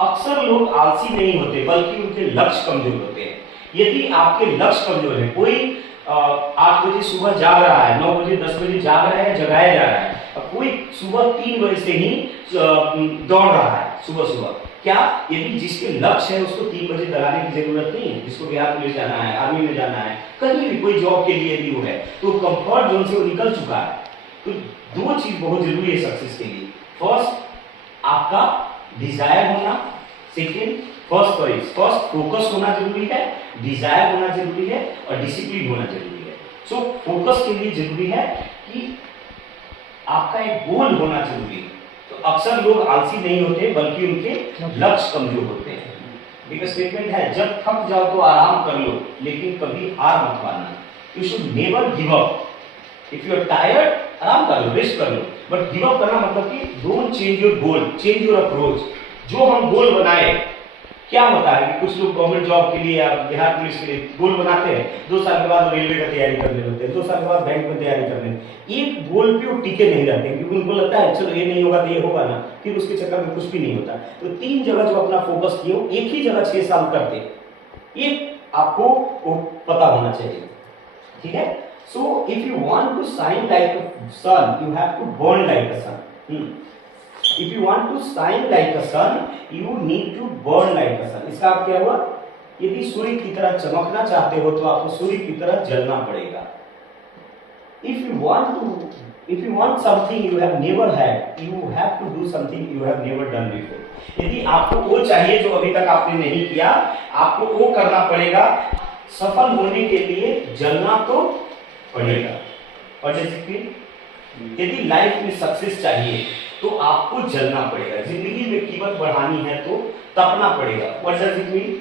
अक्सर लोग आलसी नहीं होते बल्कि उनके लक्ष्य कमजोर होते हैं। यदि आपके लक्ष्य कमजोर है, कोई 8 बजे सुबह जाग रहा है, 9 बजे 10 बजे जाग रहा है, जगाया जा रहा है, और कोई सुबह 3 बजे से ही दौड़ रहा है सुबह सुबह, क्या यदि जिसके लक्ष्य है उसको 3 बजे जगाने की जरूरत नहीं है? जिसको बिहार पुलिस जाना है, आर्मी में जाना है, कहीं भी कोई जॉब के लिए भी वो है, तो कंफर्ट जोन से वो निकल चुका है। तो दो चीज बहुत जरूरी है सक्सेस के लिए। फर्स्ट आपका डिजायर होना, सेकेंड फर्स्ट फोकस होना जरूरी है, डिजायर होना जरूरी है, और डिसिप्लिन होना जरूरी है। सो फोकस के लिए जरूरी है कि आपका एक गोल होना जरूरी है। तो अक्सर लोग आलसी नहीं होते बल्कि उनके लक्ष्य कमजोर होते हैं। एक स्टेटमेंट है, जब थक जाओ तो आराम कर लो, लेकिन कभी हार मत मानना। You should never give up. If you are tired, आराम कर लो, रेस्ट कर लो, बट गिव अप करना मतलब कि don't change your goal, change your approach. जो हम गोल बनाए, क्या होता है कि कुछ लोग गवर्नमेंट जॉब के लिए या बिहार पुलिस के लिए गोल बनाते हैं, 2 साल के बाद रेलवे का तैयारी करने लगते हैं, 2 साल के बाद बैंक में तैयारी करने, एक गोल पे वो टिके नहीं रहते, क्योंकि उनको लगता है चलो ये नहीं होगा तो ये होगा ना, फिर उसके चक्कर में कुछ भी नहीं होता। तो 3 जगह जो अपना फोकस किए, एक ही जगह 6 साल करते, ये आपको पता होना चाहिए, ठीक है। So if you want to shine like a sun, you have to burn like a sun. If you want to shine like a sun, you need to burn like a sun. इसका आप क्या हुआ? यदि सूर्य की तरह चमकना चाहते हो तो आपको सूर्य की तरह जलना पड़ेगा। If you want something you have never had, you have to do something you have never done before. यदि आपको वो चाहिए जो अभी तक आपने नहीं किया, आपको वो करना पड़ेगा। सफल होने के लिए जलना तो पड़ेगा। और जैसे कि यदि लाइफ में सक्सेस चाहिए तो आपको जलना पड़ेगा। जिंदगी में कीमत बढ़ानी है तो तपना पड़ेगा। What does it mean?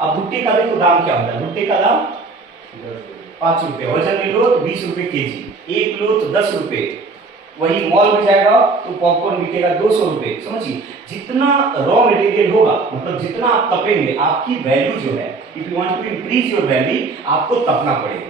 अब भुट्टे का देखो दाम क्या होता है। भुट्टे का दाम 5 रुपए, वजन में लो तो 20 रुपए केजी, एक लो तो 10 रुपए। वही मॉल में जाएगा तो पॉपकॉर्न बिकेगा 200 रुपए। समझिए, जितना रॉ मटेरियल होगा, मतलब जितना आप तपेंगे, आपकी वैल्यू जो है, if you want to increase your value, आपको तपना पड़ेगा।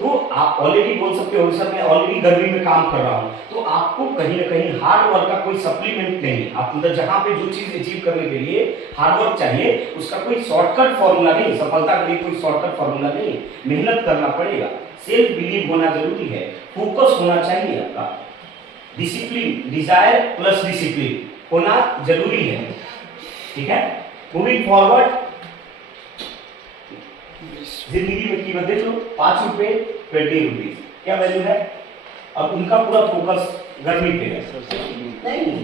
तो आप ऑलरेडी बोल सकते हो सर मैं ऑलरेडी गर्मी में काम कर रहा हूं, तो आपको कहीं ना कहीं हार्ड वर्क का कोई सप्लीमेंट नहीं है। आप मतलब जहां पे जो चीज अचीव करने के लिए हार्ड वर्क चाहिए, उसका कोई शॉर्टकट फॉर्मूला नहीं, सफलता के लिए कोई शॉर्टकट फॉर्मूला नहीं, मेहनत करना पड़ेगा, सेल्फ बिलीव होना जरूरी है, फोकस होना चाहिए आपका, डिसिप्लिन, डिजायर प्लस डिसिप्लिन होना जरूरी है, ठीक है। मूविंग फॉरवर्ड, जिंदगी में कीमत देख लो, 5 रुपए 20 रुपीज, क्या वैल्यू है? अब उनका पूरा फोकस गर्मी पे है नहीं,